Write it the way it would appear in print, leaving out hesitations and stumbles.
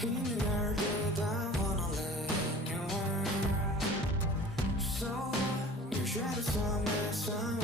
힘을 열기다 wanna live in your world. So you share the summer sun.